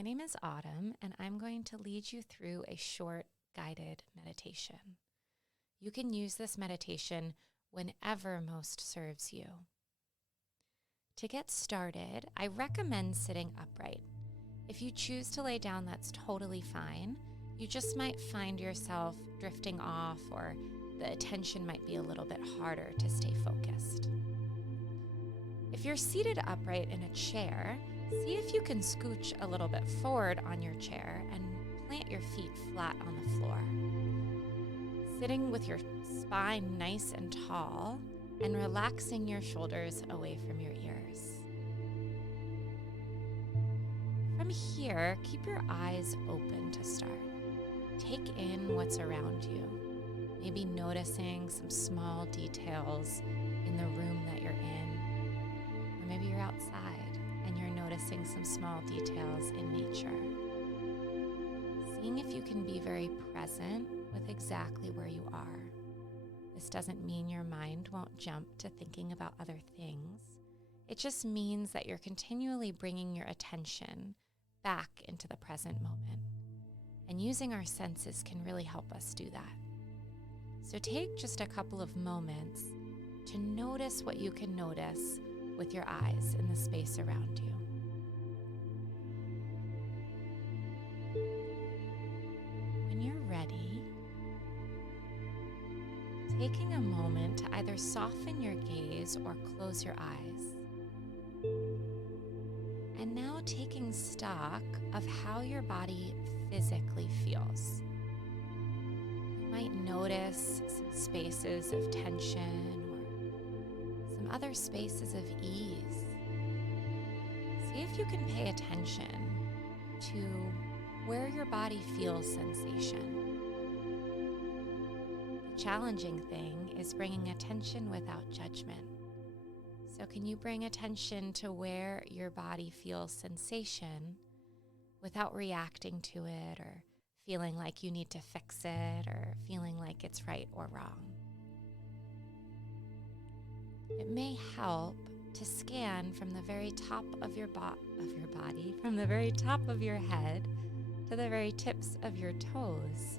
My name is Autumn, and I'm going to lead you through a short guided meditation. You can use this meditation whenever most serves you. To get started, I recommend sitting upright. If you choose to lay down, that's totally fine. You just might find yourself drifting off, or the attention might be a little bit harder to stay focused. If you're seated upright in a chair, see if you can scooch a little bit forward on your chair and plant your feet flat on the floor. Sitting with your spine nice and tall and relaxing your shoulders away from your ears. From here, keep your eyes open to start. Take in what's around you, maybe noticing some small details in the room that you're in, or maybe you're outside and you're noticing some small details in nature. Seeing if you can be very present with exactly where you are. This doesn't mean your mind won't jump to thinking about other things. It just means that you're continually bringing your attention back into the present moment. And using our senses can really help us do that. So take just a couple of moments to notice what you can notice with your eyes in the space around you. When you're ready, taking a moment to either soften your gaze or close your eyes. And now taking stock of how your body physically feels. You might notice some spaces of tension or some other spaces of ease. See if you can pay attention to where your body feels sensation. The challenging thing is bringing attention without judgment. So can you bring attention to where your body feels sensation without reacting to it or feeling like you need to fix it or feeling like it's right or wrong? It may help to scan from the very top of your body, from the very top of your head to the very tips of your toes,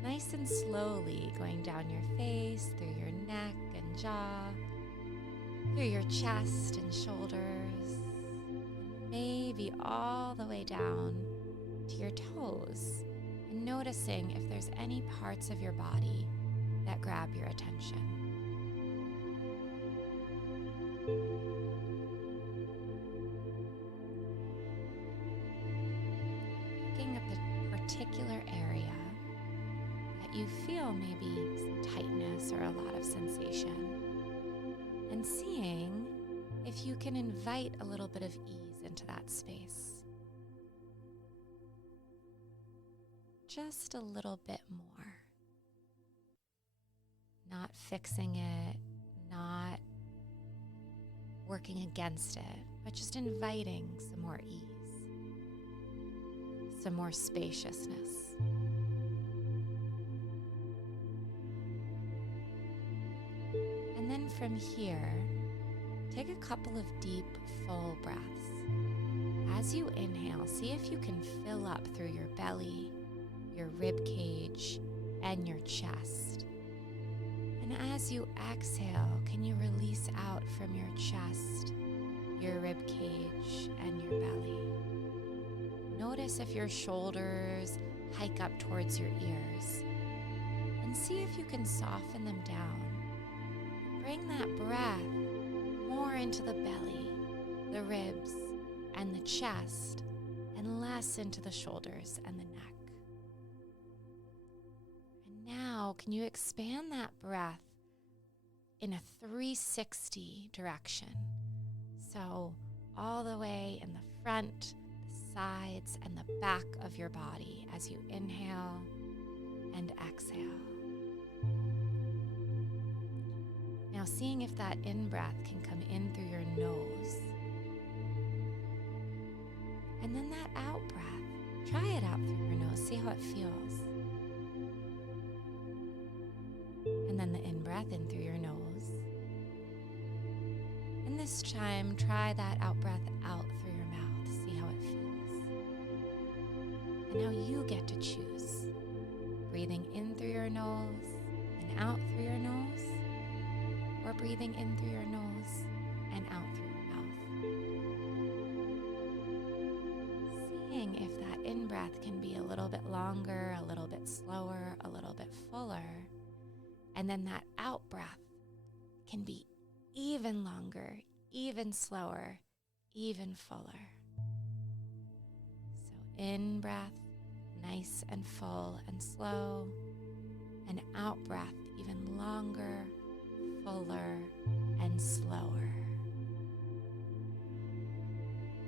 nice and slowly going down your face, through your neck and jaw, through your chest and shoulders, and maybe all the way down to your toes, and noticing if there's any parts of your body that grab your attention. Picking up a particular area that you feel maybe some tightness or a lot of sensation, and seeing if you can invite a little bit of ease into that space. Just a little bit more. Not fixing it, not working against it, but just inviting some more ease, some more spaciousness. And then from here, take a couple of deep, full breaths. As you inhale, see if you can fill up through your belly, your rib cage, and your chest. And as you exhale, can you release out from your chest, your rib cage, and your belly? Notice if your shoulders hike up towards your ears, and see if you can soften them down. Bring that breath more into the belly, the ribs, and the chest, and less into the shoulders and the neck. And now, can you expand that breath in a 360 direction? So all the way in the front, the sides, and the back of your body as you inhale and exhale. Now seeing if that in-breath can come in through your nose. And then that out-breath, try it out through your nose, see how it feels. And then the in-breath in through your nose. And this time, try that out-breath out through your mouth, see how it feels. And now you get to choose, breathing in through your nose and out through your nose, or breathing in through your nose and out through your mouth. Seeing if that in-breath can be a little bit longer, a little bit slower, a little bit fuller, and then that out-breath can be even longer, even slower, even fuller. So in-breath, nice and full and slow, and out-breath, even longer, fuller, and slower.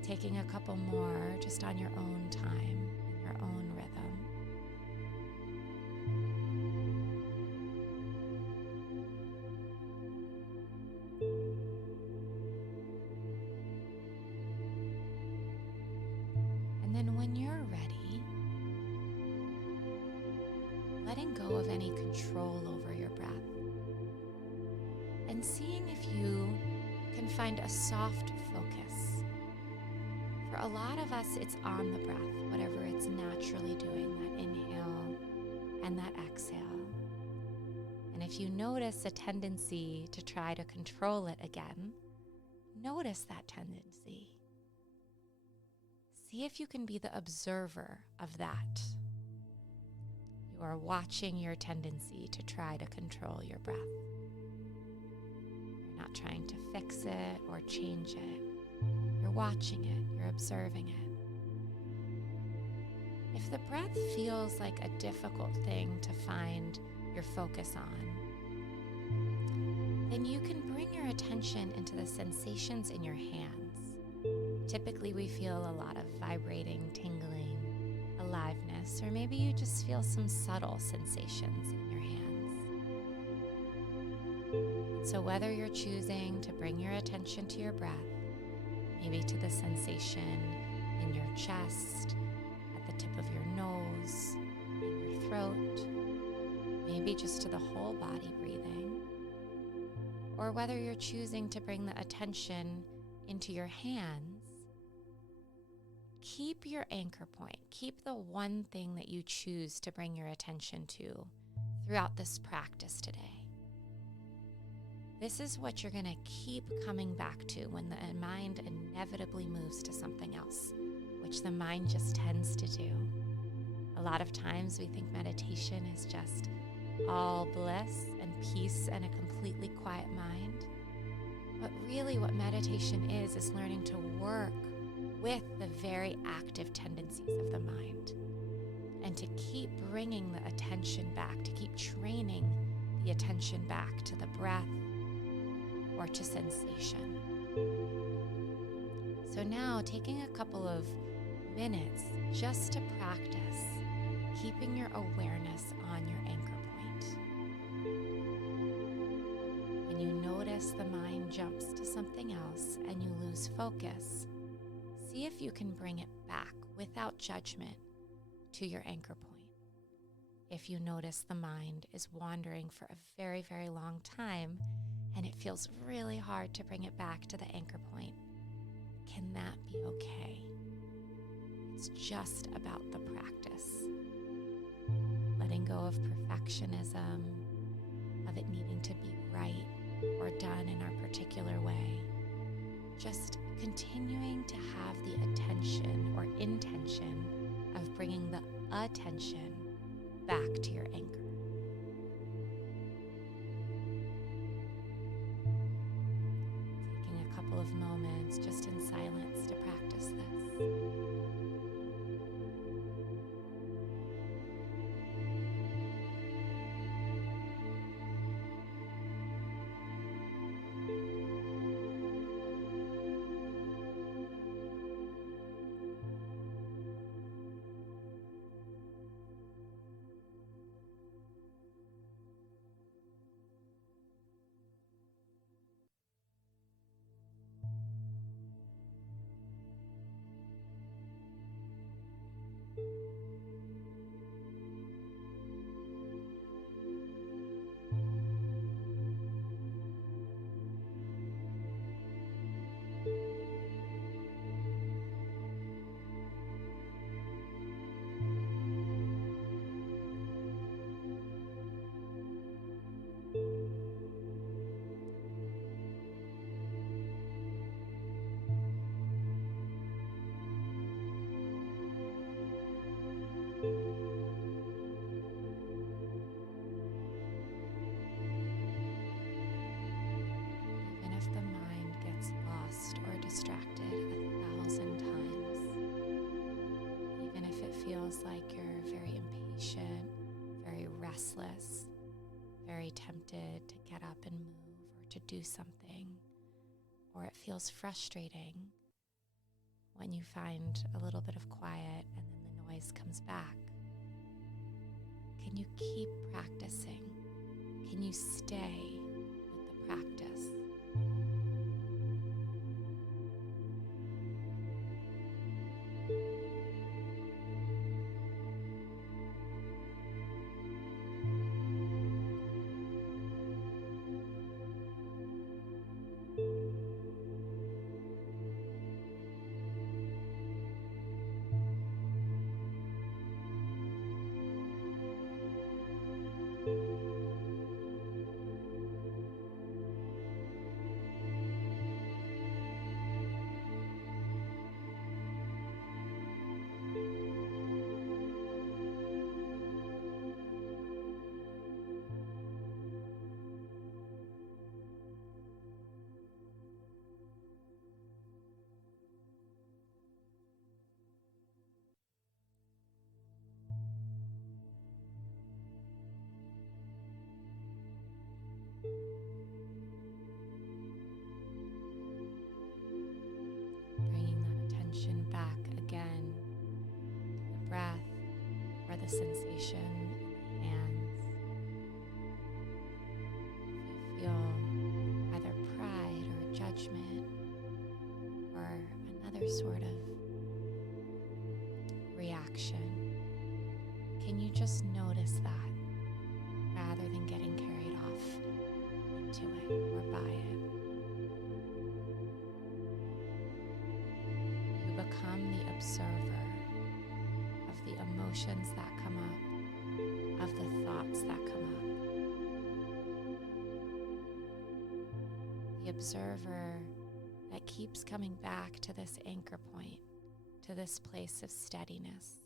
Taking a couple more just on your own time, in your own rhythm. And then when you're ready, letting go of any control over your breath and seeing if you can find a soft focus. For a lot of us, it's on the breath, whatever it's naturally doing, that inhale and that exhale. And if you notice a tendency to try to control it again, notice that tendency. See if you can be the observer of that. You are watching your tendency to try to control your breath. You're not trying to fix it or change it. You're watching it, you're observing it. If the breath feels like a difficult thing to find your focus on, then you can bring your attention into the sensations in your hands. Typically, we feel a lot of vibrating, tingling, aliveness, or maybe you just feel some subtle sensations in your hands. So whether you're choosing to bring your attention to your breath, maybe to the sensation in your chest, at the tip of your nose, in your throat, maybe just to the whole body breathing, or whether you're choosing to bring the attention into your hands, keep your anchor point. Keep the one thing that you choose to bring your attention to throughout this practice today. This is what you're going to keep coming back to when the mind inevitably moves to something else, which the mind just tends to do. A lot of times we think meditation is just all bliss and peace and a completely quiet mind. But really what meditation is learning to work with the very active tendencies of the mind and to keep bringing the attention back, to keep training the attention back to the breath or to sensation. So now taking a couple of minutes just to practice keeping your awareness on your anchor point. When you notice the mind jumps to something else and you lose focus, see if you can bring it back without judgment to your anchor point. If you notice the mind is wandering for a very, very long time and it feels really hard to bring it back to the anchor point, can that be okay? It's just about the practice. Letting go of perfectionism, of it needing to be right or done in our particular way. Just continuing to have the attention or intention of bringing the attention back to your anchor. Taking a couple of moments just in silence to practice this. restless, very tempted to get up and move or to do something, or it feels frustrating when you find a little bit of quiet and then the noise comes back. Can you keep practicing? Can you stay with the practice? Bringing that attention back again to the breath or the sensation in the hands. If you feel either pride or judgment or another sort of reaction, can you just notice that rather than getting carried off into it or by it? You become the observer of the emotions that come up, of the thoughts that come up. The observer that keeps coming back to this anchor point, to this place of steadiness.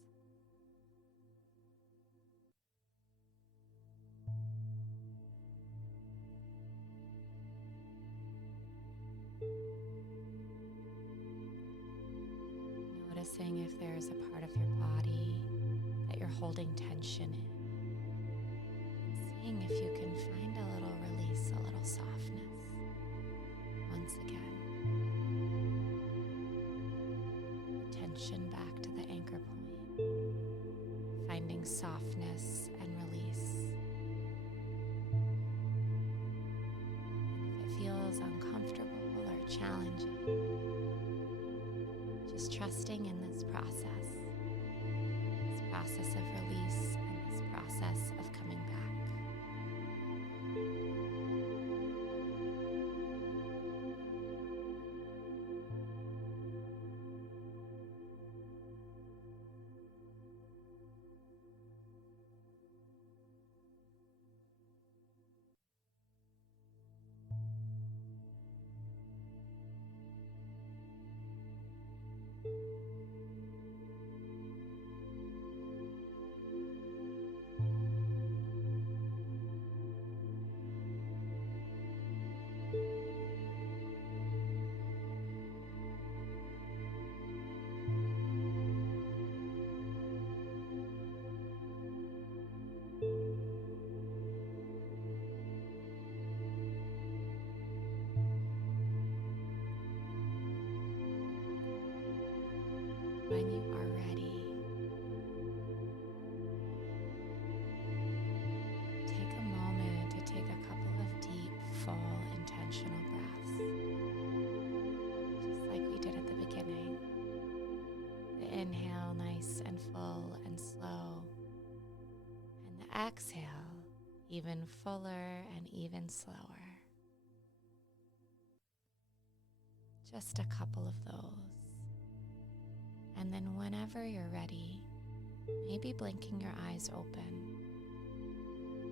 Noticing if there's a part of your body that you're holding tension in. And seeing if you can find a little release, a little softness. Once again. Tension back to the anchor point. Finding softness and release. And if it feels uncomfortable or challenging, just trusting in this process of release and this process of coming back. When you are ready, take a moment to take a couple of deep, full, intentional breaths, just like we did at the beginning. The inhale, nice and full and slow, and the exhale, even fuller and even slower. Just a couple of those. And then whenever you're ready, maybe blinking your eyes open,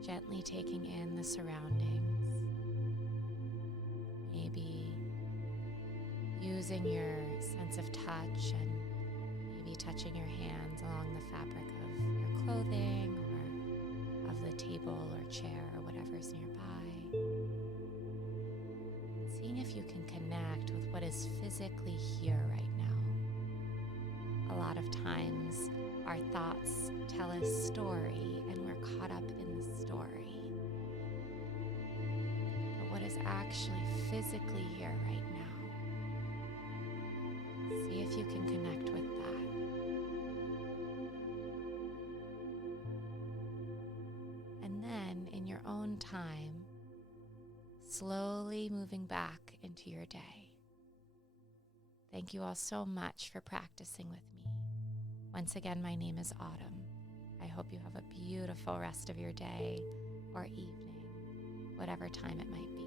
gently taking in the surroundings, maybe using your sense of touch and maybe touching your hands along the fabric of your clothing or of the table or chair or whatever's nearby. Seeing if you can connect with what is physically here right now. A lot of times our thoughts tell a story and we're caught up in the story, but what is actually physically here right now. See if you can connect with that. And then, in your own time, slowly moving back into your day. Thank you all so much for practicing with me. Once again, my name is Autumn. I hope you have a beautiful rest of your day or evening, whatever time it might be.